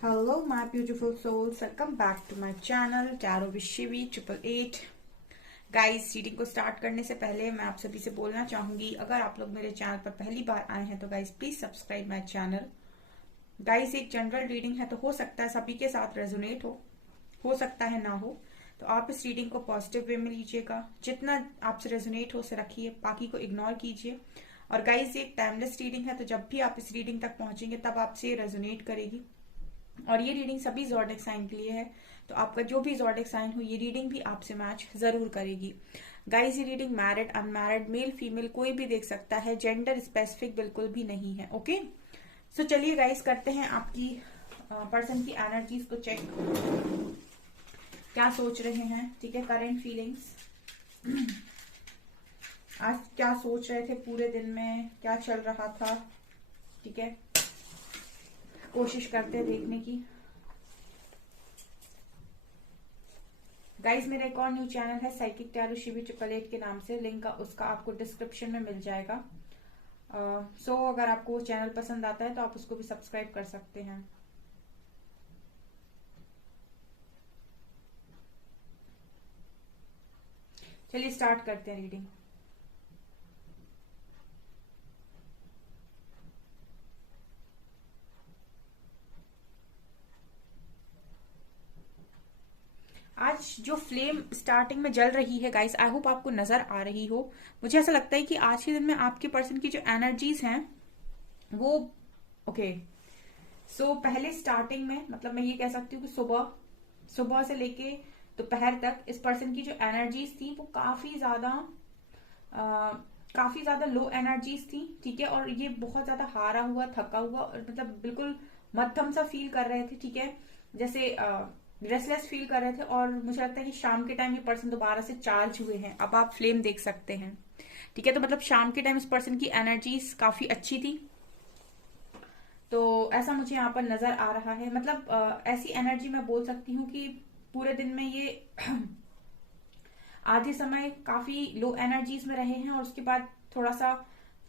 Hello, my beautiful souls. Welcome back to my channel Tarot with Shivi 888. Guys, reading को start करने से पहले मैं आप सभी से बोलना चाहूंगी, अगर आप लोग मेरे चैनल पर पहली बार आए हैं तो guys please subscribe my channel. Guys, एक जनरल रीडिंग है तो हो सकता है सभी के साथ रेजोनेट हो सकता है ना हो। तो आप इस रीडिंग को पॉजिटिव वे में लीजिएगा, जितना आपसे रेजोनेट हो उसे रखिए, बाकी को इग्नोर कीजिए। और गाइस, ये एक टाइमलेस रीडिंग है, तो जब भी आप इस रीडिंग तक पहुंचेंगे तब आपसे रेजोनेट करेगी। और ये रीडिंग सभी ज़ोडिएक साइन के लिए है, तो आपका जो भी ज़ोडिएक साइन हो ये रीडिंग भी आपसे मैच जरूर करेगी। गाइस, ये reading married unmarried male female कोई भी देख सकता है, जेंडर स्पेसिफिक बिल्कुल भी नहीं है। ओके, सो चलिए गाइस करते हैं आपकी पर्सन की एनर्जीज को चेक, क्या सोच रहे हैं। ठीक है, करेंट फीलिंग्स, आज क्या सोच रहे थे, पूरे दिन में क्या चल रहा था। ठीक है, कोशिश करते हैं देखने की। गाइस, मेरा एक और न्यू चैनल है साइकिक टैरो शिवी 888 के नाम से, लिंक का उसका आपको डिस्क्रिप्शन में मिल जाएगा। सो अगर आपको वो चैनल पसंद आता है तो आप उसको भी सब्सक्राइब कर सकते हैं। चलिए स्टार्ट करते हैं रीडिंग। आज जो फ्लेम स्टार्टिंग में जल रही है गाइस, आई होप आपको नजर आ रही हो। मुझे ऐसा लगता है कि आज के दिन में आपके पर्सन की जो एनर्जीज हैं वो ओके। सो पहले स्टार्टिंग में, मतलब मैं ये कह सकती हूँ कि सुबह सुबह से लेके दोपहर तक इस पर्सन की जो एनर्जीज थी वो काफी ज्यादा लो एनर्जीज थी। ठीक है, और ये बहुत ज्यादा हारा हुआ, थका हुआ, और मतलब बिल्कुल मध्यम सा फील कर रहे थे। ठीक है, जैसे रेस्टलेस फील कर रहे थे। और मुझे लगता है कि शाम के टाइम ये पर्सन दोबारा से चार्ज हुए हैं। अब आप फ्लेम देख सकते हैं। ठीक है, तो मतलब शाम के टाइम इस पर्सन की एनर्जीज काफी अच्छी थी, तो ऐसा मुझे यहाँ पर नजर आ रहा है। मतलब ऐसी एनर्जी मैं बोल सकती हूँ कि पूरे दिन में ये आधे समय काफी लो एनर्जीज में रहे हैं, और उसके बाद थोड़ा सा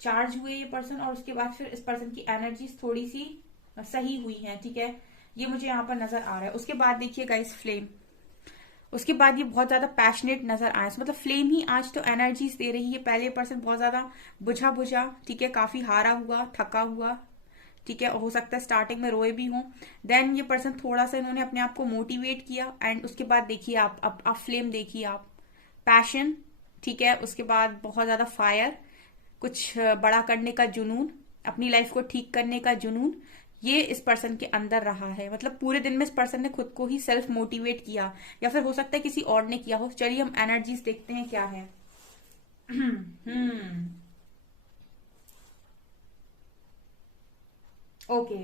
चार्ज हुए ये पर्सन, और उसके बाद फिर इस पर्सन की एनर्जीज थोड़ी सी सही हुई है। ठीक है, ये मुझे यहाँ पर नजर आ रहा है। उसके बाद देखिएगा इस फ्लेम, उसके बाद ये बहुत ज्यादा पैशनेट नजर आया, मतलब फ्लेम ही आज तो एनर्जीज दे रही है। पहले पर्सन बहुत ज्यादा बुझा बुझा, ठीक है, काफी हारा हुआ, थका हुआ। ठीक है, हो सकता है स्टार्टिंग में रोए भी हों। देन ये पर्सन थोड़ा सा इन्होंने अपने आप को मोटिवेट किया, एंड उसके बाद देखिए आप फ्लेम देखिए, आप पैशन। ठीक है, उसके बाद बहुत ज्यादा फायर, कुछ बड़ा करने का जुनून, अपनी लाइफ को ठीक करने का जुनून, ये इस पर्सन के अंदर रहा है। मतलब पूरे दिन में इस पर्सन ने खुद को ही सेल्फ मोटिवेट किया, या फिर हो सकता है किसी और ने किया हो। चलिए हम एनर्जीज देखते हैं क्या है। हम्म, ओके।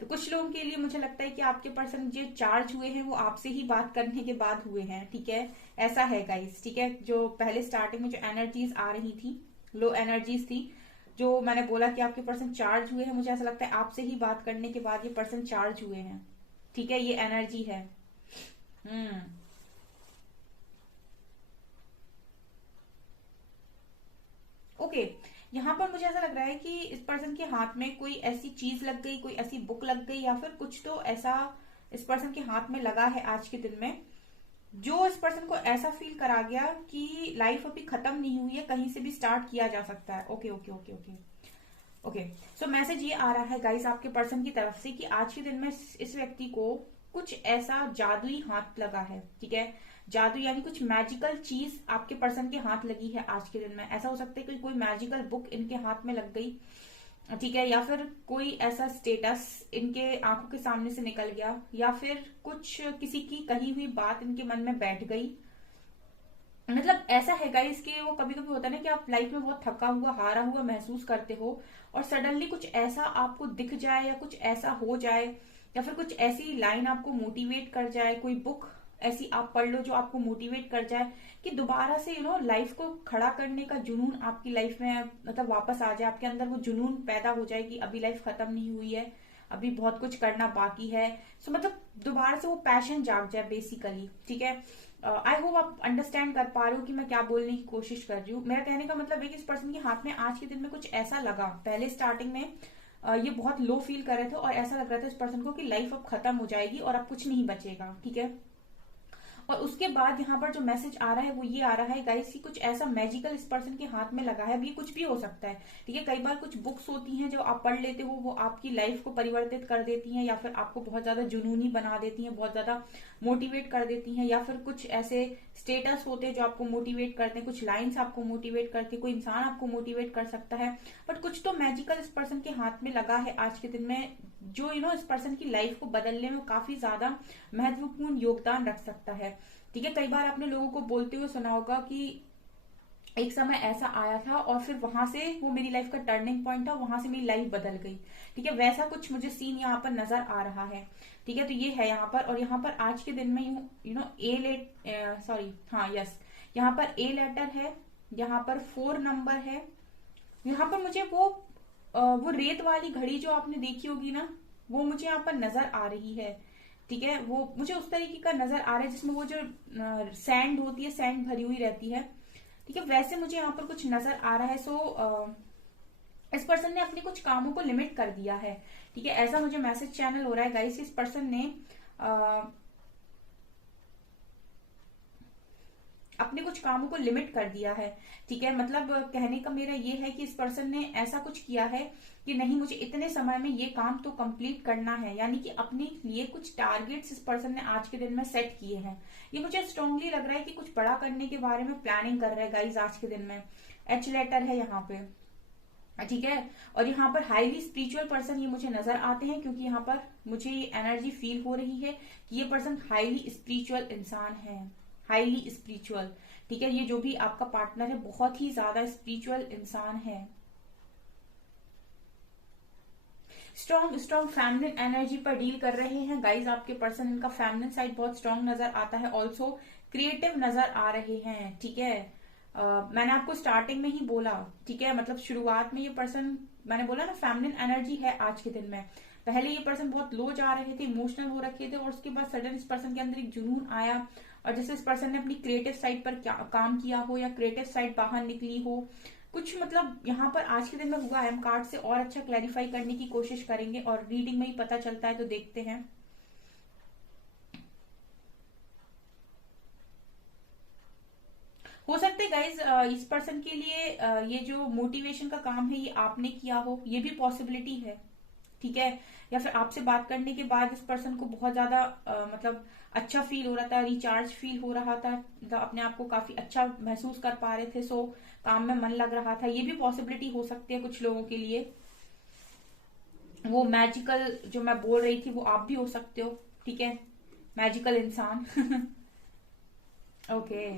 तो कुछ लोगों के लिए मुझे लगता है कि आपके पर्सन जो चार्ज हुए हैं वो आपसे ही बात करने के बाद हुए हैं। ठीक है, ऐसा है गाइस। ठीक है, जो पहले स्टार्टिंग में जो एनर्जीज आ रही थी, लो एनर्जीज थी, जो मैंने बोला कि आपके पर्सन चार्ज हुए हैं, मुझे ऐसा लगता है आपसे ही बात करने के बाद ये पर्सन चार्ज हुए हैं। ठीक है, ये एनर्जी है। हम्म, ओके। यहाँ पर मुझे ऐसा लग रहा है कि इस पर्सन के हाथ में कोई ऐसी चीज लग गई, कोई ऐसी बुक लग गई, या फिर कुछ तो ऐसा इस पर्सन के हाथ में लगा है आज के दिन में, जो इस पर्सन को ऐसा फील करा गया कि लाइफ अभी खत्म नहीं हुई है, कहीं से भी स्टार्ट किया जा सकता है। Okay okay okay okay okay. So message ये आ रहा है गाइस आपके पर्सन की तरफ से कि आज के दिन में इस व्यक्ति को कुछ ऐसा जादुई हाथ लगा है। ठीक है, जादू यानी कुछ मैजिकल चीज आपके पर्सन के हाथ लगी है आज के दिन में। ऐसा हो सकता है कि कोई मैजिकल बुक इनके हाथ में लग गई। ठीक है, या फिर कोई ऐसा स्टेटस इनके आंखों के सामने से निकल गया, या फिर कुछ किसी की कही हुई बात इनके मन में बैठ गई। मतलब ऐसा है गाइस कि वो कभी कभी होता है ना कि आप लाइफ में बहुत थका हुआ, हारा हुआ महसूस करते हो, और सडनली कुछ ऐसा आपको दिख जाए, या कुछ ऐसा हो जाए, या फिर कुछ ऐसी लाइन आपको मोटिवेट कर जाए, कोई बुक ऐसी आप पढ़ लो जो आपको मोटिवेट कर जाए कि दोबारा से लाइफ को खड़ा करने का जुनून आपकी लाइफ में मतलब वापस आ जाए। आपके अंदर वो जुनून पैदा हो जाए कि अभी लाइफ खत्म नहीं हुई है, अभी बहुत कुछ करना बाकी है। सो मतलब दोबारा से वो पैशन जाग जाए बेसिकली। ठीक है, आई होप आप अंडरस्टैंड कर पा रहे हो कि मैं क्या बोलने की कोशिश कर रही हूँ। मेरा कहने का मतलब है कि इस पर्सन के हाथ में आज के दिन में कुछ ऐसा लगा, पहले स्टार्टिंग में ये बहुत लो फील कर रहे थे और ऐसा लग रहा था इस पर्सन को कि लाइफ अब खत्म हो जाएगी और अब कुछ नहीं बचेगा, ठीक है। और उसके बाद यहाँ पर जो मैसेज आ रहा है वो ये आ रहा है गाइस कि कुछ ऐसा मैजिकल इस पर्सन के हाथ में लगा है। अब ये कुछ भी हो सकता है, ठीक है। कई बार कुछ बुक्स होती हैं जो आप पढ़ लेते हो, वो आपकी लाइफ को परिवर्तित कर देती हैं या फिर आपको बहुत ज्यादा जुनूनी बना देती हैं, बहुत ज्यादा मोटिवेट कर देती हैं, या फिर कुछ ऐसे स्टेटस होते हैं जो आपको मोटिवेट करते हैं, कुछ लाइन्स आपको मोटिवेट करती है, कोई इंसान आपको मोटिवेट कर सकता है। बट कुछ तो मैजिकल इस पर्सन के हाथ में लगा है आज के दिन में, जो इस पर्सन की लाइफ को बदलने में काफी ज्यादा महत्वपूर्ण योगदान रख सकता है, ठीक है। कई बार आपने लोगों को बोलते हुए सुना होगा कि एक समय ऐसा आया था और फिर वहां से वो मेरी लाइफ का टर्निंग पॉइंट था, वहां से मेरी लाइफ बदल गई, ठीक है। वैसा कुछ मुझे सीन यहाँ पर नजर आ रहा है, ठीक है। तो ये है यहाँ पर। और यहाँ पर आज के दिन में यहाँ पर ए लेटर है, यहाँ पर 4 नंबर है, यहाँ पर मुझे वो रेत वाली घड़ी जो आपने देखी होगी ना, वो मुझे यहाँ पर नजर आ रही है, ठीक है। वो मुझे उस तरीके का नजर आ रहा है जिसमें वो जो सैंड होती है, सैंड भरी हुई रहती है, ठीक है। वैसे मुझे यहाँ पर कुछ नजर आ रहा है। इस पर्सन ने अपने कुछ कामों को लिमिट कर दिया है, ठीक है। ऐसा मुझे मैसेज चैनल हो रहा है गाइस। इस पर्सन ने अपने कुछ कामों को लिमिट कर दिया है, ठीक है। मतलब कहने का मेरा ये है कि इस पर्सन ने ऐसा कुछ किया है कि नहीं, मुझे इतने समय में ये काम तो कंप्लीट करना है, यानी कि अपने लिए कुछ टारगेट्स इस पर्सन ने आज के दिन में सेट किए हैं। ये मुझे स्ट्रांगली लग रहा है कि कुछ बड़ा करने के बारे में प्लानिंग कर रहे हैं गाइज आज के दिन में। एच लेटर है यहाँ पे, ठीक है। और यहाँ पर हाईली स्पिरिचुअल पर्सन ये मुझे नजर आते हैं, क्योंकि यहाँ पर मुझे ये एनर्जी फील हो रही है कि ये पर्सन हाईली स्पिरिचुअल इंसान है, हाईली स्पिरिचुअल, ठीक है। ये जो भी आपका पार्टनर है बहुत ही ज्यादा स्पिरिचुअल इंसान है। स्ट्रॉन्ग फैमिलिन एनर्जी पर डील कर रहे हैं गाइज आपके पर्सन। इनका फैमिलिन साइड बहुत स्ट्रॉन्ग नजर आता है, ऑल्सो क्रिएटिव नजर आ रहे हैं, ठीक है। मैंने आपको स्टार्टिंग में ही बोला, ठीक है, मतलब शुरुआत में ये पर्सन, मैंने बोला ना फैमिलिन एनर्जी है आज के दिन में। पहले ये पर्सन बहुत लो जा रहे थे, इमोशनल हो रखे थे, और उसके बाद सडन इस पर्सन के अंदर एक जुनून आया, और जैसे इस पर्सन ने अपनी क्रिएटिव साइड पर काम किया हो या क्रिएटिव साइड बाहर निकली हो कुछ, मतलब यहाँ पर आज के दिन में हुआ। एम कार्ड से और अच्छा क्लैरिफाई करने की कोशिश करेंगे और रीडिंग में ही पता चलता है, तो देखते हैं। हो सकता है गाइज इस पर्सन के लिए ये जो मोटिवेशन का काम है ये आपने किया हो, ये भी पॉसिबिलिटी है, ठीक है। या फिर आपसे बात करने के बाद इस पर्सन को बहुत ज्यादा मतलब अच्छा फील हो रहा था, रिचार्ज फील हो रहा था, मतलब अपने आप को काफी अच्छा महसूस कर पा रहे थे, सो काम में मन लग रहा था। ये भी पॉसिबिलिटी हो सकती है कुछ लोगों के लिए। वो मैजिकल जो मैं बोल रही थी वो आप भी हो सकते हो, ठीक है, मैजिकल इंसान। ओके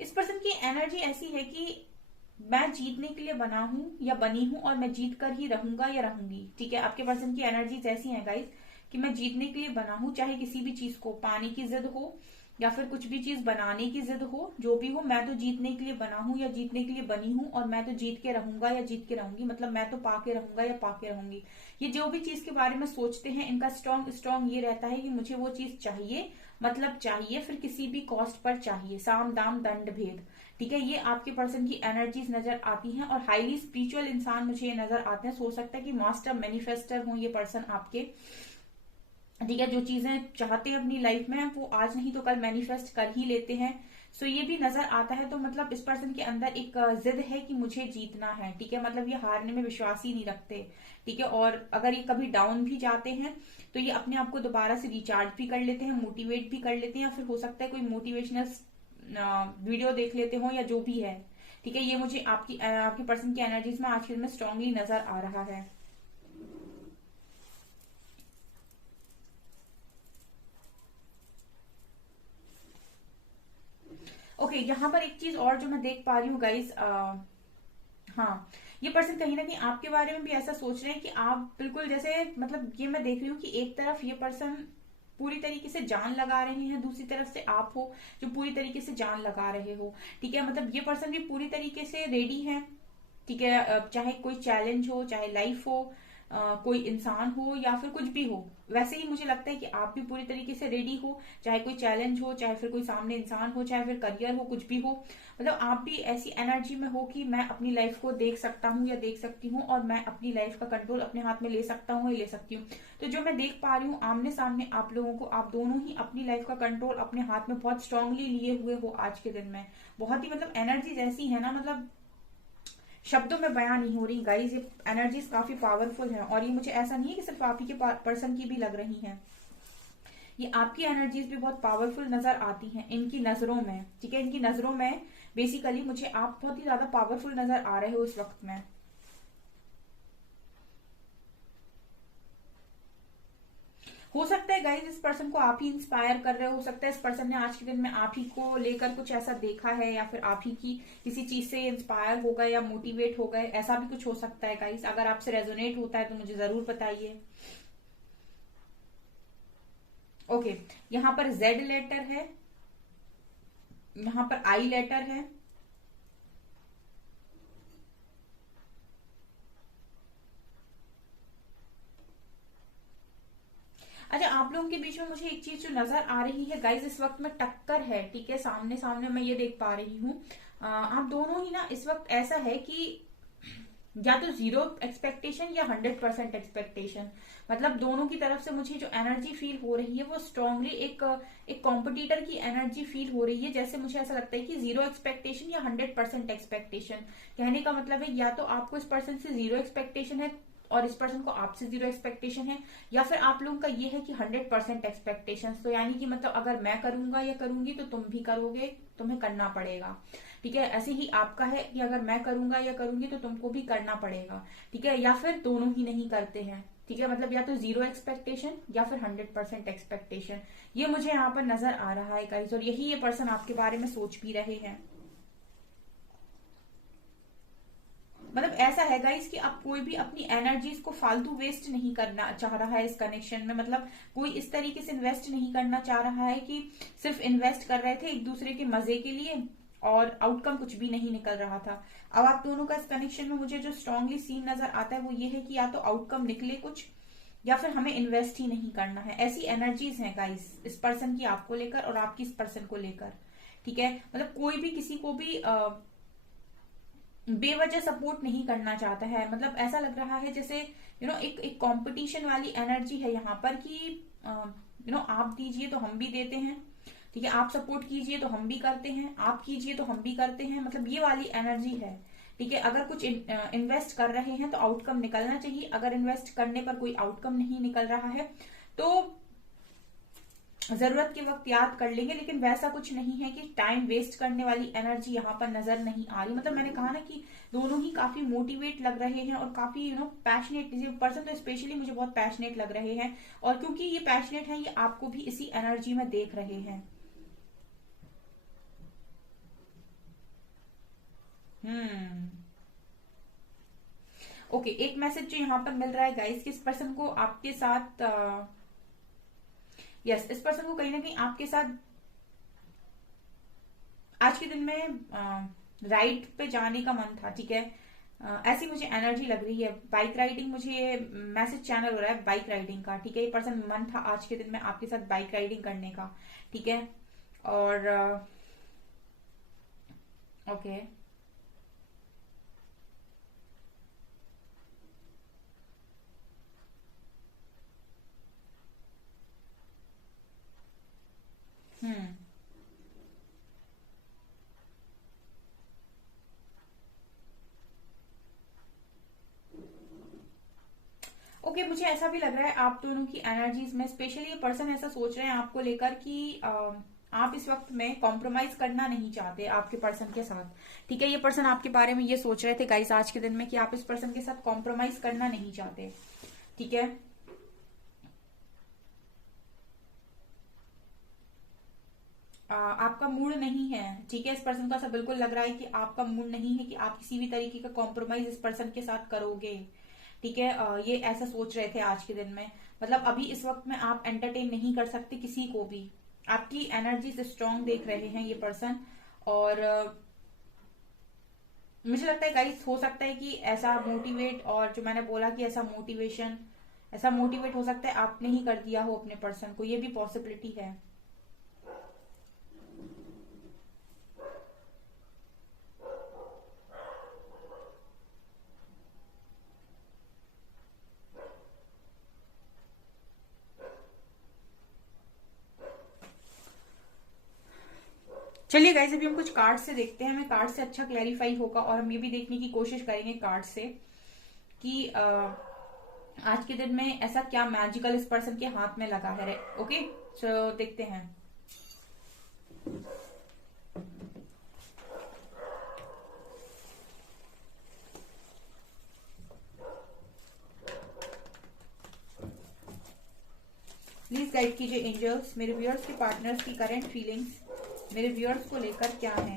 इस पर्सन की एनर्जी ऐसी है कि मैं जीतने के लिए बना हूं या बनी हूं और मैं जीत कर ही रहूंगा या रहूंगी, ठीक है। आपके पर्सन की एनर्जीज ऐसी हैं गाइस कि मैं जीतने के लिए बना हूं, चाहे किसी भी चीज को, पाने की जिद हो या फिर कुछ भी चीज बनाने की जिद हो, जो भी हो, मैं तो जीतने के लिए बना हूं या जीतने के लिए बनी हूं, और मैं तो जीत के रहूंगा या जीत के रहूंगी, मतलब मैं तो पाके रहूंगा या पाके रहूंगी। ये जो भी चीज के बारे में सोचते हैं इनका स्ट्रॉन्ग ये रहता है कि मुझे वो चीज चाहिए, मतलब चाहिए, फिर किसी भी कॉस्ट पर चाहिए, साम दाम दंड भेद, ठीक है। ये आपके पर्सन की एनर्जीज नजर आती हैं, और हाईली स्पिरिचुअल इंसान मुझे ये नजर आते हैं। हो सकता है कि मास्टर मैनिफेस्टर हो ये पर्सन आपके, ठीक है। जो चीजें चाहते हैं अपनी लाइफ में वो आज नहीं तो कल मैनिफेस्ट कर ही लेते हैं, सो ये भी नजर आता है। तो मतलब इस पर्सन के अंदर एक जिद है कि मुझे जीतना है, ठीक है। मतलब ये हारने में विश्वास ही नहीं रखते, ठीक है। और अगर ये कभी डाउन भी जाते हैं तो ये अपने आप को दोबारा से रिचार्ज भी कर लेते हैं, मोटिवेट भी कर लेते हैं, या फिर हो सकता है कोई मोटिवेशनल वीडियो देख लेते हो या जो भी है, ठीक है। ये मुझे आपकी पर्सन की एनर्जीज में आज के दिन में स्ट्रांगली नजर आ रहा है। ओके यहाँ पर एक चीज और जो मैं देख पा रही हूँ गाइज, हाँ, ये पर्सन कहीं ना कहीं आपके बारे में भी ऐसा सोच रहे हैं कि आप बिल्कुल जैसे, मतलब ये मैं देख रही हूँ कि एक तरफ ये पर्सन पूरी तरीके से जान लगा रहे हैं, दूसरी तरफ से आप हो जो पूरी तरीके से जान लगा रहे हो, ठीक है। मतलब ये पर्सन भी पूरी तरीके से रेडी है, ठीक है। चाहे कोई चैलेंज हो, चाहे लाइफ हो, कोई इंसान हो या फिर कुछ भी हो, वैसे ही मुझे लगता है कि आप भी पूरी तरीके से रेडी हो, चाहे कोई चैलेंज हो, चाहे फिर कोई सामने इंसान हो, चाहे फिर करियर हो, कुछ भी हो। मतलब आप भी ऐसी एनर्जी में हो कि मैं अपनी लाइफ को देख सकता हूँ या देख सकती हूँ, और मैं अपनी लाइफ का कंट्रोल अपने हाथ में ले सकता हूँ या ले सकती हूँ। तो जो मैं देख पा रही हूँ आमने सामने आप लोगों को, आप दोनों ही अपनी लाइफ का कंट्रोल अपने हाथ में बहुत स्ट्रांगली लिए हुए हो आज के दिन में। बहुत ही मतलब एनर्जीज ऐसी है ना, मतलब शब्दों में बयां नहीं हो रही गाइज, ये एनर्जीज काफी पावरफुल है। और ये मुझे ऐसा नहीं है कि सिर्फ आप ही के पर्सन की भी लग रही है, ये आपकी एनर्जीज भी बहुत पावरफुल नजर आती हैं इनकी नजरों में। ठीक है, इनकी नजरों में बेसिकली मुझे आप बहुत ही ज्यादा पावरफुल नजर आ रहे हो इस वक्त में। हो सकता है गाइज इस पर्सन को आप ही इंस्पायर कर रहे हो सकता है इस पर्सन ने आज के दिन में आप ही को लेकर कुछ ऐसा देखा है, या फिर आप ही की किसी चीज से इंस्पायर हो गए या मोटिवेट हो गए, ऐसा भी कुछ हो सकता है गाइज। अगर आपसे रेजोनेट होता है तो मुझे जरूर बताइए। ओके, यहाँ पर जेड लेटर है, यहाँ पर आई लेटर है, अच्छा आप लोगों के बीच में मुझे एक चीज जो नजर आ रही है गाइज, इस वक्त में टक्कर है। ठीक है, सामने सामने मैं ये देख पा रही हूँ, आप दोनों ही ना इस वक्त ऐसा है कि या तो 0 एक्सपेक्टेशन या 100% एक्सपेक्टेशन। मतलब दोनों की तरफ से मुझे जो एनर्जी फील हो रही है वो स्ट्रांगली एक कॉम्पिटिटर की एनर्जी फील हो रही है। जैसे मुझे ऐसा लगता है कि 0 एक्सपेक्टेशन या 100% एक्सपेक्टेशन। कहने का मतलब है या तो आपको इस पर्सन से 0 एक्सपेक्टेशन है और इस पर्सन को आपसे 0 एक्सपेक्टेशन है, या फिर आप लोगों का ये है कि 100% एक्सपेक्टेशन। तो यानी कि मतलब अगर मैं करूंगा या करूंगी तो तुम भी करोगे, तुम्हें करना पड़ेगा। ठीक है, ऐसे ही आपका है कि अगर मैं करूंगा या करूंगी तो तुमको भी करना पड़ेगा। ठीक है, या फिर दोनों ही नहीं करते हैं। ठीक है, मतलब या तो 0 एक्सपेक्टेशन या फिर 100% एक्सपेक्टेशन, ये मुझे यहाँ पर नजर आ रहा है गाइस। और यही ये पर्सन आपके बारे में सोच भी रहे हैं। मतलब ऐसा है गाइस कि अब कोई भी अपनी एनर्जीज को फालतू वेस्ट नहीं करना चाह रहा है इस कनेक्शन में। मतलब कोई इस तरीके से इन्वेस्ट नहीं करना चाह रहा है कि सिर्फ इन्वेस्ट कर रहे थे एक दूसरे के मजे के लिए और आउटकम कुछ भी नहीं निकल रहा था। अब आप दोनों का इस कनेक्शन में मुझे जो स्ट्रांगली सीन नजर आता है वो ये है कि या तो आउटकम निकले कुछ, या फिर हमें इन्वेस्ट ही नहीं करना है। ऐसी एनर्जीज हैं गाइस इस पर्सन की आपको लेकर और आपकी इस पर्सन को लेकर। ठीक है, मतलब कोई भी किसी को भी बेवजह सपोर्ट नहीं करना चाहता है। मतलब ऐसा लग रहा है जैसे एक कंपटीशन वाली एनर्जी है यहाँ पर कि आप दीजिए तो हम भी देते हैं। ठीक है, आप सपोर्ट कीजिए तो हम भी करते हैं, आप कीजिए तो हम भी करते हैं। मतलब ये वाली एनर्जी है। ठीक है, अगर कुछ इन्वेस्ट कर रहे हैं तो आउटकम निकलना चाहिए। अगर इन्वेस्ट करने पर कोई आउटकम नहीं निकल रहा है तो जरूरत के वक्त याद कर लेंगे, लेकिन वैसा कुछ नहीं है कि टाइम वेस्ट करने वाली एनर्जी यहाँ पर नजर नहीं आ रही। मतलब मैंने कहा ना कि दोनों ही काफी मोटिवेट लग रहे हैं और काफी पैशनेट पर्सन, तो स्पेशली मुझे बहुत पैशनेट लग रहे हैं। और क्योंकि ये पैशनेट है ये आपको भी इसी एनर्जी में देख रहे हैं। हम्म, ओके, एक मैसेज जो यहाँ पर मिल रहा है गाइस कि इस पर्सन को आपके साथ यस इस पर्सन को कहीं ना कहीं आपके साथ आज के दिन में राइड पे जाने का मन था। ठीक है, ऐसी मुझे एनर्जी लग रही है। बाइक राइडिंग, मुझे मैसेज चैनल हो रहा है बाइक राइडिंग का। ठीक है, ये पर्सन मन था आज के दिन में आपके साथ बाइक राइडिंग करने का। ठीक है, और ओके हम्म, ओके, मुझे ऐसा भी लग रहा है आप दोनों की एनर्जीज में स्पेशली ये पर्सन ऐसा सोच रहे हैं आपको लेकर कि आप इस वक्त में कॉम्प्रोमाइज करना नहीं चाहते आपके पर्सन के साथ। ठीक है, ये पर्सन आपके बारे में ये सोच रहे थे गाइस आज के दिन में कि आप इस पर्सन के साथ कॉम्प्रोमाइज करना नहीं चाहते। ठीक है, आपका मूड नहीं है। ठीक है, इस पर्सन को ऐसा बिल्कुल लग रहा है कि आपका मूड नहीं है कि आप किसी भी तरीके का कॉम्प्रोमाइज इस पर्सन के साथ करोगे। ठीक है, ये ऐसा सोच रहे थे आज के दिन में। मतलब अभी इस वक्त में आप एंटरटेन नहीं कर सकते किसी को भी, आपकी एनर्जी से स्ट्रांग देख रहे हैं ये पर्सन। और मुझे लगता है गाइस, हो सकता है कि ऐसा मोटिवेट, और जो मैंने बोला कि ऐसा मोटिवेट हो सकता है आपने ही कर दिया हो अपने पर्सन को, ये भी पॉसिबिलिटी है। चलिए गाइस, अभी हम कुछ कार्ड से देखते हैं, हमें कार्ड से अच्छा क्लैरिफाई होगा, और हम ये भी देखने की कोशिश करेंगे कार्ड से कि आज के दिन में ऐसा क्या मैजिकल इस पर्सन के हाथ में लगा है। ओके, तो देखते हैं। प्लीज गाइड कीजिए एंजल्स, मेरे व्यूअर्स के पार्टनर्स की करंट फीलिंग्स मेरे व्यूअर्स को लेकर क्या है।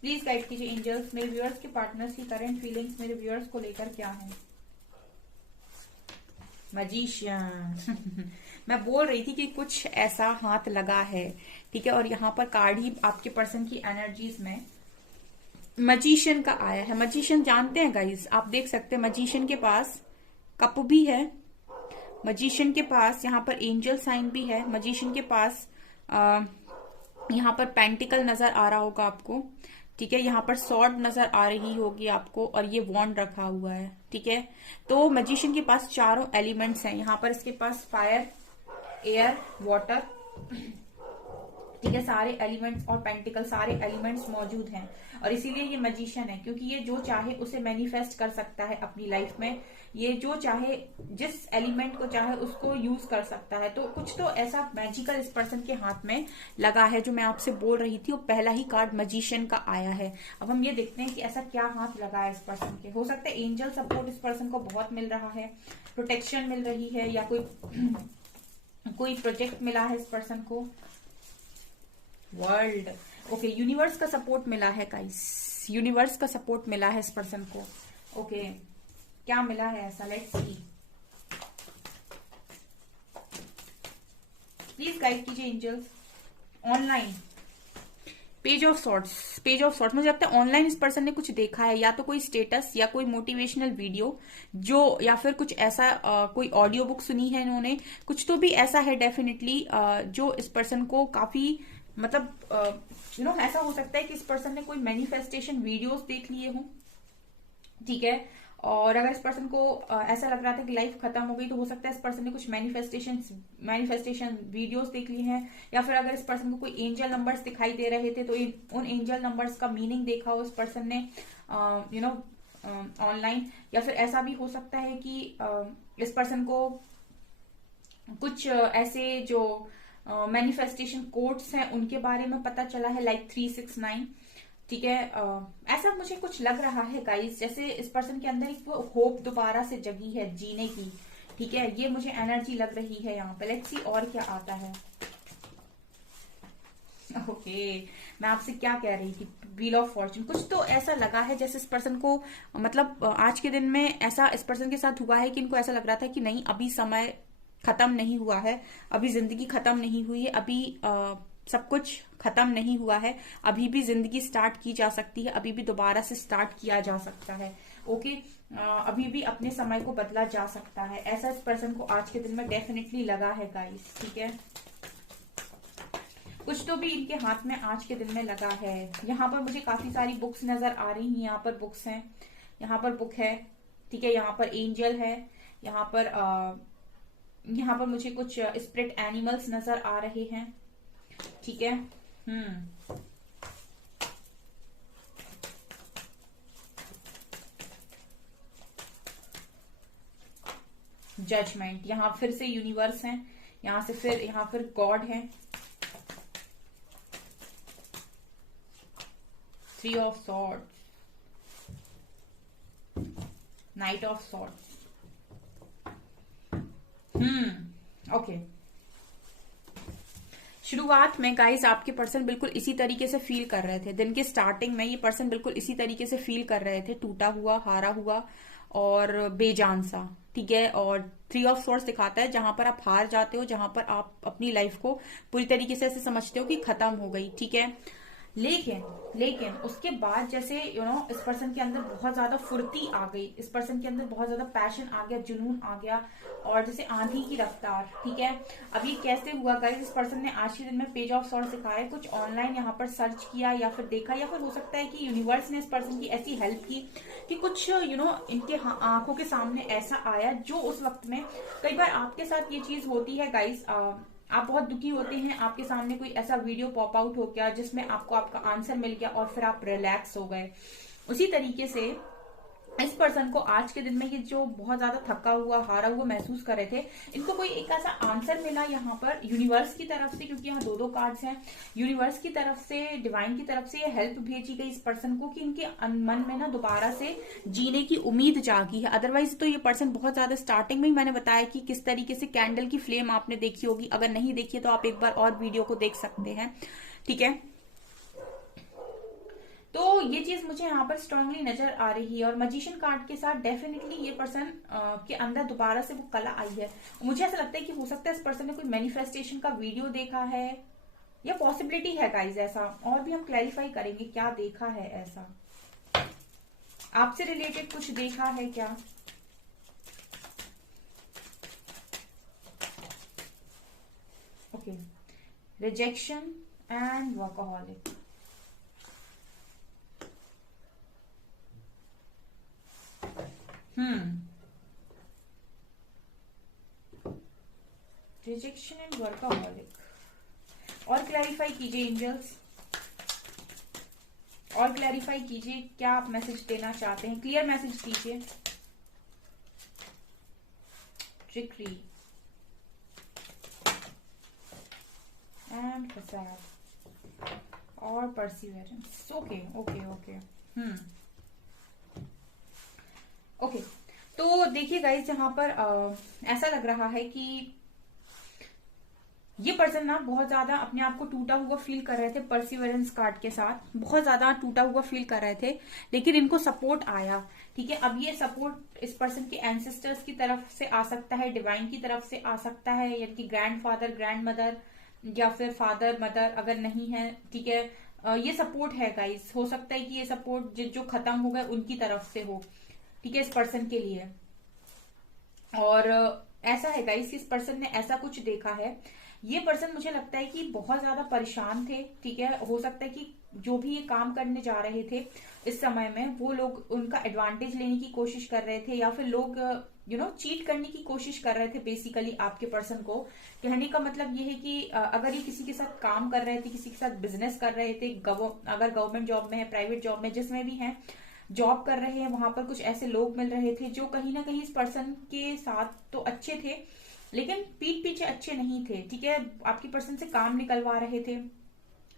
प्लीज गाइड कीजिए एंजल्स, मेरे व्यूअर्स के पार्टनर्स की करंट फीलिंग्स मेरे व्यूअर्स को लेकर क्या है। मैजिशियन मैं बोल रही थी कि कुछ ऐसा हाथ लगा है, ठीक है, और यहाँ पर कार्ड ही आपके पर्सन की एनर्जीज में मैजिशियन का आया है। मैजिशियन जानते हैं गाइस, आप देख सकते हैं मैजिशियन के पास कप भी है, मैजिशियन के पास यहाँ पर एंजल साइन भी है, मैजिशियन के पास यहाँ पर पेंटिकल नजर आ रहा होगा आपको, ठीक है, यहाँ पर सॉर्ड नजर आ रही होगी आपको, और ये वॉन्ड रखा हुआ है, ठीक है। तो मैजिशियन के पास चारों एलिमेंट्स हैं, यहाँ पर इसके पास फायर, एयर, वाटर, ठीक है, सारे एलिमेंट्स और पेंटिकल सारे एलिमेंट्स मौजूद हैं, और इसीलिए ये मैजिशियन है, क्योंकि ये जो चाहे उसे मैनिफेस्ट कर सकता है अपनी लाइफ में, ये जो चाहे जिस एलिमेंट को चाहे उसको यूज कर सकता है। तो कुछ तो ऐसा मैजिकल इस पर्सन के हाथ में लगा है, जो मैं आपसे बोल रही थी, वो पहला ही कार्ड मैजिशियन का आया है। अब हम ये देखते हैं कि ऐसा क्या हाथ लगा है इस पर्सन के। हो सकता है एंजल सपोर्ट इस पर्सन को बहुत मिल रहा है, प्रोटेक्शन मिल रही है, या कोई प्रोजेक्ट मिला है इस पर्सन को। वर्ल्ड, ओके, यूनिवर्स का सपोर्ट मिला है गाइस, यूनिवर्स का सपोर्ट मिला है इस पर्सन को। ओके, क्या मिला है ऐसा, लेट्स सी। प्लीज गाइड कीजिए angels. Online page of sorts मुझे लगता है ऑनलाइन इस पर्सन ने कुछ देखा है, या तो कोई स्टेटस या कोई मोटिवेशनल वीडियो, जो या फिर कुछ ऐसा कोई ऑडियो बुक सुनी है इन्होंने, कुछ तो भी ऐसा है डेफिनेटली जो इस पर्सन को काफी मतलब ऐसा हो सकता है कि इस पर्सन ने कोई मैनिफेस्टेशन वीडियोस देख लिए हों, ठीक है, और अगर इस पर्सन को ऐसा लग रहा था कि लाइफ खत्म हो गई, तो हो सकता है इस पर्सन ने कुछ मैनिफेस्टेशन वीडियोस देख लिए हैं, या फिर अगर इस पर्सन को कोई एंजल नंबर्स दिखाई दे रहे थे, तो उन एंजल नंबर्स का मीनिंग देखा हो इस पर्सन ने ऑनलाइन, या फिर ऐसा भी हो सकता है कि इस पर्सन को कुछ ऐसे जो मैनिफेस्टेशन कोड्स हैं उनके बारे में पता चला है, लाइक 369, ठीक है। ऐसा मुझे कुछ लग रहा है गाइस, जैसे इस पर्सन के अंदर एक होप दोबारा से जगी है जीने की, ठीक है, ये मुझे एनर्जी लग रही है यहाँ पे। लेट्स सी और क्या आता है। ओके, मैं आपसे क्या कह रही थी, व्हील ऑफ फॉर्चून, कुछ तो ऐसा लगा है जैसे इस पर्सन को, मतलब आज के दिन में ऐसा इस पर्सन के साथ हुआ है कि इनको ऐसा लग रहा था कि नहीं, अभी समय खत्म नहीं हुआ है, अभी जिंदगी खत्म नहीं हुई है, अभी सब कुछ खत्म नहीं हुआ है, अभी भी जिंदगी स्टार्ट की जा सकती है, अभी भी दोबारा से स्टार्ट किया जा सकता है। ओके, अभी भी अपने समय को बदला जा सकता है, ऐसा इस पर्सन को आज के दिन में डेफिनेटली लगा है गाइस, ठीक है। कुछ तो भी इनके हाथ में आज के दिन में लगा है। यहाँ पर मुझे काफी सारी बुक्स नजर आ रही हैं, यहाँ पर बुक्स हैं, यहाँ पर बुक है, ठीक है, यहाँ पर एंजल है, यहाँ पर मुझे कुछ स्पिरिट एनिमल्स नजर आ रहे हैं, ठीक है। जजमेंट, यहाँ फिर से यूनिवर्स है, यहाँ फिर गॉड है, 3 of swords, night of swords. Okay, शुरुआत में गाइस आपके पर्सन बिल्कुल इसी तरीके से फील कर रहे थे, दिन के स्टार्टिंग में ये पर्सन बिल्कुल इसी तरीके से फील कर रहे थे, टूटा हुआ, हारा हुआ और बेजान सा, ठीक है, और थ्री ऑफ सोर्स दिखाता है, जहां पर आप हार जाते हो, जहां पर आप अपनी लाइफ को पूरी तरीके से ऐसे समझते हो कि खत्म हो गई, ठीक है। लेकिन लेकिन उसके बाद जैसे इस पर्सन के अंदर बहुत ज्यादा फुर्ती आ गई, इस पर्सन के अंदर बहुत ज्यादा पैशन आ गया, जुनून आ गया, और जैसे आंधी की रफ्तार, ठीक है। अब ये कैसे हुआ गाइस, इस पर्सन ने आज के दिन में पेज ऑफ सॉर्ड्स दिखाया है, कुछ ऑनलाइन यहाँ पर सर्च किया या फिर देखा, या फिर हो सकता है कि यूनिवर्स ने इस पर्सन की ऐसी हेल्प की कि कुछ इनके आंखों के सामने ऐसा आया जो उस वक्त में, कई बार आपके साथ ये चीज होती है गाइस, आप बहुत दुखी होते हैं, आपके सामने कोई ऐसा वीडियो पॉप आउट हो गया जिसमें आपको आपका आंसर मिल गया और फिर आप रिलैक्स हो गए। उसी तरीके से इस पर्सन को आज के दिन में ये जो बहुत ज्यादा थका हुआ, हारा हुआ महसूस कर रहे थे, इनको कोई एक ऐसा आंसर मिला यहाँ पर यूनिवर्स की तरफ से, क्योंकि यहाँ दो दो कार्ड्स हैं। यूनिवर्स की तरफ से, डिवाइन की तरफ से ये हेल्प भेजी गई इस पर्सन को कि इनके मन में ना दोबारा से जीने की उम्मीद जागी है। अदरवाइज तो ये पर्सन बहुत ज्यादा, स्टार्टिंग में ही मैंने बताया कि किस तरीके से कैंडल की फ्लेम आपने देखी होगी, अगर नहीं देखी तो आप एक बार और वीडियो को देख सकते हैं, ठीक है। तो ये चीज मुझे यहाँ पर स्ट्रांगली नजर आ रही है, और मजिशियन कार्ड के साथ डेफिनेटली ये पर्सन के अंदर दोबारा से वो कला आई है। मुझे ऐसा लगता है कि हो सकता है इस पर्सन ने कोई मैनिफेस्टेशन का वीडियो देखा है, या पॉसिबिलिटी है गाइज ऐसा, और भी हम क्लैरिफाई करेंगे क्या देखा है ऐसा, आपसे रिलेटेड कुछ देखा है क्या। Okay, rejection and workaholic. Rejection and workaholic, और क्लैरिफाई कीजिए एंजल्स, और क्लैरिफाई कीजिए क्या आप मैसेज देना चाहते हैं, क्लियर मैसेज दीजिए। ट्रिकरी एंड फसाद और perseverance. Okay okay okay okay. तो देखिए गाइस, यहाँ पर ऐसा लग रहा है कि ये पर्सन ना बहुत ज्यादा अपने आप को टूटा हुआ फील कर रहे थे, परसिवरेंस कार्ड के साथ बहुत ज्यादा टूटा हुआ फील कर रहे थे, लेकिन इनको सपोर्ट आया, ठीक है। अब ये सपोर्ट इस पर्सन के एंसेस्टर्स की तरफ से आ सकता है, डिवाइन की तरफ से आ सकता है, यानी कि ग्रैंडफादर, ग्रैंड मदर, या फिर फादर मदर अगर नहीं है, ठीक है। ये सपोर्ट है गाइस, हो सकता है कि ये सपोर्ट जो खत्म हो गए उनकी तरफ से हो, ठीक है, इस पर्सन के लिए। और ऐसा है गाइस कि इस पर्सन ने ऐसा कुछ देखा है, ये पर्सन मुझे लगता है कि बहुत ज्यादा परेशान थे, ठीक है। हो सकता है कि जो भी ये काम करने जा रहे थे इस समय में, वो लोग उनका एडवांटेज लेने की कोशिश कर रहे थे, या फिर लोग चीट करने की कोशिश कर रहे थे बेसिकली आपके पर्सन को। कहने का मतलब ये है कि अगर ये किसी के साथ काम कर रहे थे, किसी के साथ बिजनेस कर रहे थे, अगर गवर्नमेंट जॉब में है, प्राइवेट जॉब में, जिसमें भी है जॉब कर रहे हैं, वहां पर कुछ ऐसे लोग मिल रहे थे जो कहीं ना कहीं इस पर्सन के साथ तो अच्छे थे, लेकिन पीठ पीछे अच्छे नहीं थे, ठीक है। आपकी पर्सन से काम निकलवा रहे थे,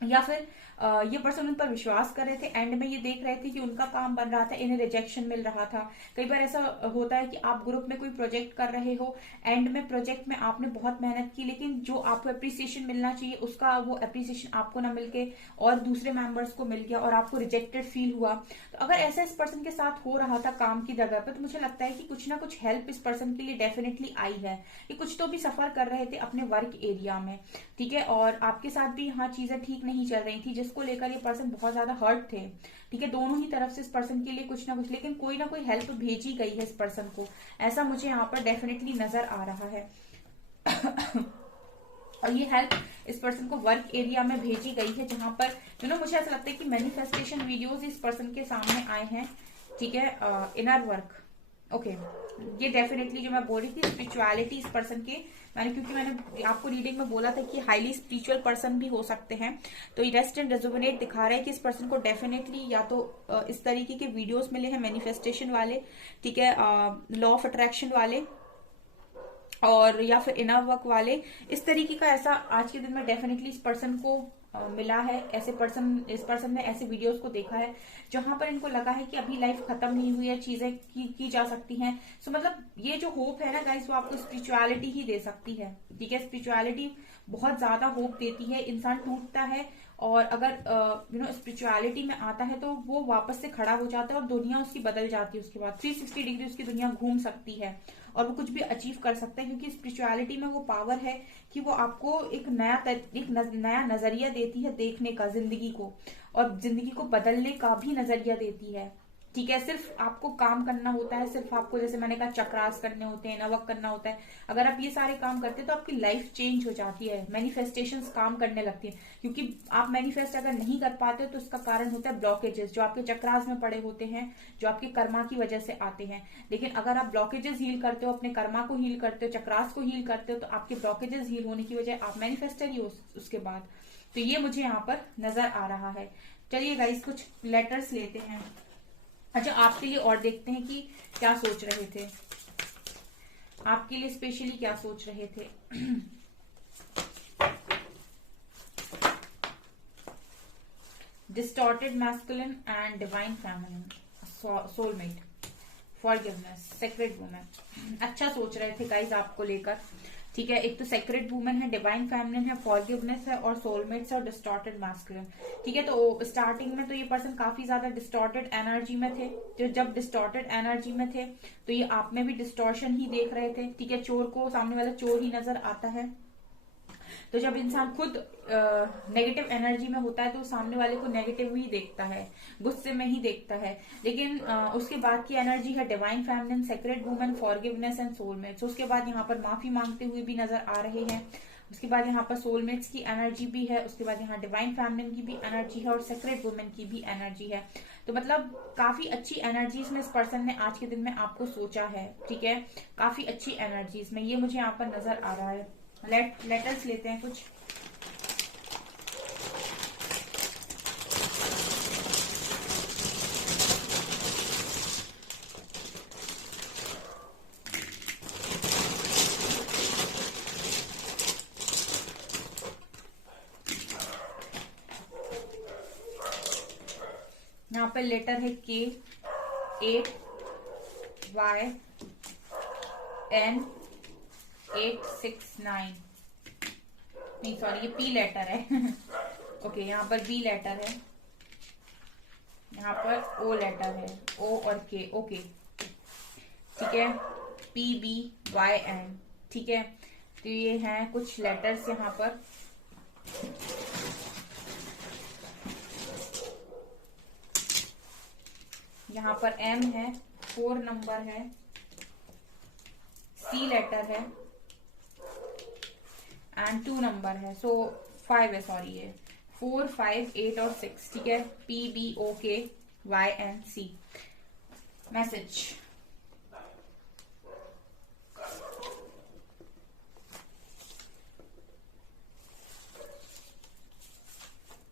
या फिर ये पर्सन उन पर विश्वास कर रहे थे, एंड में ये देख रहे थे कि उनका काम बन रहा था, इन्हें रिजेक्शन मिल रहा था। कई बार ऐसा होता है कि आप ग्रुप में कोई प्रोजेक्ट कर रहे हो, एंड में प्रोजेक्ट में आपने बहुत मेहनत की, लेकिन जो आपको अप्रिसिएशन मिलना चाहिए उसका वो अप्रिसिएशन आपको ना मिलके और दूसरे मेंबर्स को मिल गया, और आपको रिजेक्टेड फील हुआ। तो अगर ऐसा इस पर्सन के साथ हो रहा था काम की जगह पर, तो मुझे लगता है कि कुछ ना कुछ हेल्प इस पर्सन के लिए डेफिनेटली आई है, कि कुछ तो भी सफर कर रहे थे अपने वर्क एरिया में, ठीक है। और आपके साथ भी यहाँ चीजें ठीक नहीं चल रही थी, जिसको लेकर ये पर्सन बहुत ज्यादा हर्ट थे, ठीक है। दोनों ही तरफ से इस पर्सन के लिए कुछ ना कुछ, लेकिन कोई ना कोई हेल्प भेजी गई है इस पर्सन को, ऐसा मुझे यहाँ पर डेफिनेटली नजर आ रहा है। और ये हेल्प इस पर्सन को वर्क एरिया में भेजी गई है, जहां पर मुझे ऐसा लगता है कि मैनिफेस्टेशन वीडियोस इस पर्सन के सामने आए हैं, ठीक है। Inner work, okay. ये डेफिनेटली जो मैं बोल रही थी, स्पिरिचुअलिटी इस पर्सन के, क्योंकि मैंने आपको रीडिंग में बोला था कि हाईली स्पिरिचुअल पर्सन भी हो सकते हैं, तो ये रेस्ट एंड रेजुविनेट दिखा रहा है कि इस पर्सन को डेफिनेटली या तो इस तरीके के वीडियोस मिले हैं मैनिफेस्टेशन वाले, ठीक है, लॉ ऑफ अट्रैक्शन वाले, और या फिर इनर वर्क वाले, इस तरीके का ऐसा आज के दिन में डेफिनेटली इस पर्सन को मिला है। इस पर्सन ने ऐसे वीडियोस को देखा है जहां पर इनको लगा है कि अभी लाइफ खत्म नहीं हुई है, चीजें की जा सकती हैं। सो मतलब ये जो होप है ना गाइस, वो आपको स्पिरिचुअलिटी ही दे सकती है, ठीक है। स्पिरिचुअलिटी बहुत ज्यादा होप देती है, इंसान टूटता है और अगर स्पिरिचुअलिटी में आता है तो वो वापस से खड़ा हो जाता है और दुनिया उसकी बदल जाती है, उसके बाद 360 डिग्री उसकी दुनिया घूम सकती है। और वो कुछ भी अचीव कर सकते हैं, क्योंकि स्पिरिचुअलिटी में वो पावर है कि वो आपको एक नया नजरिया देती है देखने का जिंदगी को, और जिंदगी को बदलने का भी नजरिया देती है। ठीक है, सिर्फ आपको काम करना होता है, सिर्फ आपको जैसे मैंने कहा चक्रास करने होते हैं, नवक करना होता है। अगर आप ये सारे काम करते हैं तो आपकी लाइफ चेंज हो जाती है, मैनिफेस्टेशंस काम करने लगती है। क्योंकि आप मैनिफेस्ट अगर नहीं कर पाते हो तो उसका कारण होता है ब्लॉकेजेस जो आपके चक्रास में पड़े होते हैं, जो आपके कर्मा की वजह से आते हैं। लेकिन अगर आप ब्लॉकेजेस हील करते हो, अपने कर्मा को हील करते हो, चक्रास को हील करते हो, तो आपके ब्लॉकेजेस हील होने की वजह आप मैनिफेस्टर ही हो उसके बाद। तो ये मुझे यहाँ पर नजर आ रहा है। चलिए गाइस, कुछ लेटर्स लेते हैं। अच्छा, आपके लिए और देखते हैं कि क्या सोच रहे थे, आपके लिए स्पेशली क्या सोच रहे थे। Distorted masculine and divine feminine, soulmate, forgiveness, sacred women. अच्छा सोच रहे थे गाइज आपको लेकर। ठीक है, एक तो सेक्रेड वुमेन है, डिवाइन फेमिनिन है, फॉरगिवनेस है, और सोलमेट्स है, और डिस्टॉर्टेड मैस्कुलिन। ठीक है, तो स्टार्टिंग में तो ये पर्सन काफी ज्यादा डिस्टॉर्टेड एनर्जी में थे। जो जब डिस्टॉर्टेड एनर्जी में थे तो ये आप में भी डिस्टॉर्शन ही देख रहे थे। ठीक है, चोर को सामने वाला चोर ही नजर आता है। तो जब इंसान खुद नेगेटिव एनर्जी में होता है तो सामने वाले को नेगेटिव ही देखता है, गुस्से में ही देखता है। लेकिन उसके बाद की एनर्जी है divine feminine, sacred women, forgiveness and soulmates. उसके बाद यहाँ पर माफी मांगते हुए भी नजर आ रहे हैं। उसके बाद यहाँ पर सोलमेट्स की एनर्जी भी है। उसके बाद यहाँ डिवाइन फेमिनिन की भी एनर्जी है और सेक्रेड वुमेन की भी एनर्जी है। तो मतलब काफी अच्छी एनर्जीज में इस पर्सन ने आज के दिन में आपको सोचा है। ठीक है, काफी अच्छी एनर्जीज में ये मुझे यहाँ पर नजर आ रहा है। लेटर्स लेते हैं कुछ। यहाँ पर लेटर है K, 8, Y, N, 869। नहीं सॉरी, ये P लेटर है। ओके, यहाँ पर B लेटर है, यहाँ पर O लेटर है, O और K। ओके, ठीक है, P, B, Y, N। ठीक है, तो ये हैं कुछ लेटर्स यहाँ पर। यहाँ पर M है, 4 नंबर है, C लेटर है एंड 2 नंबर है। सो 5 है, सॉरी ये 4, 5, 8 और 6। ठीक है, P, B, O, K, Y, N, C। Message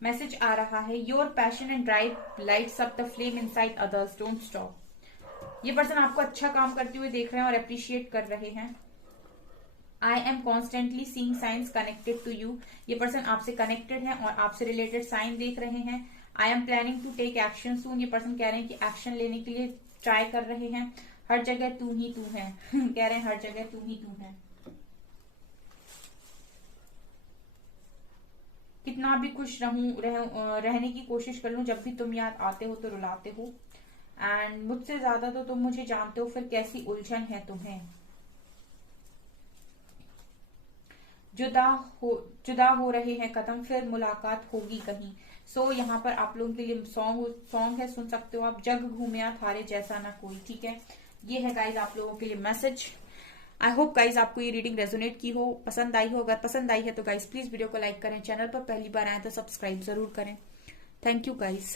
message आ रहा है, your passion and drive lights up the flame inside others, don't stop. ये पर्सन आपको अच्छा काम करते हुए देख रहे हैं और अप्रिशिएट कर रहे हैं। I am constantly seeing signs connected to you. ये पर्सन आपसे कनेक्टेड है और आपसे रिलेटेड साइन देख रहे हैं। I am planning to take action soon. ये पर्सन कह रहे हैं कि एक्शन लेने के लिए ट्राई कर रहे हैं। हर जगह तू ही तू है। कह रहे हैं हर जगह तू ही तू है। कितना भी खुश रहने की कोशिश कर लूं, जब भी तुम याद आते हो तो रुलाते हो। एंड मुझसे ज्यादा तो तुम मुझे जानते हो, फिर कैसी उलझन है तुम्हें। जुदा हो रहे हैं कदम, फिर मुलाकात होगी कहीं। सो यहाँ पर आप लोगों के लिए सॉन्ग है, सुन सकते हो आप। जग घूमिया थारे जैसा ना कोई। ठीक है, ये है गाइज आप लोगों के लिए मैसेज। आई होप गाइज आपको ये रीडिंग रेजोनेट की हो, पसंद आई हो। अगर पसंद आई है तो गाइज प्लीज वीडियो को लाइक करें, चैनल पर पहली बार आए तो सब्सक्राइब जरूर करें। Thank you guys.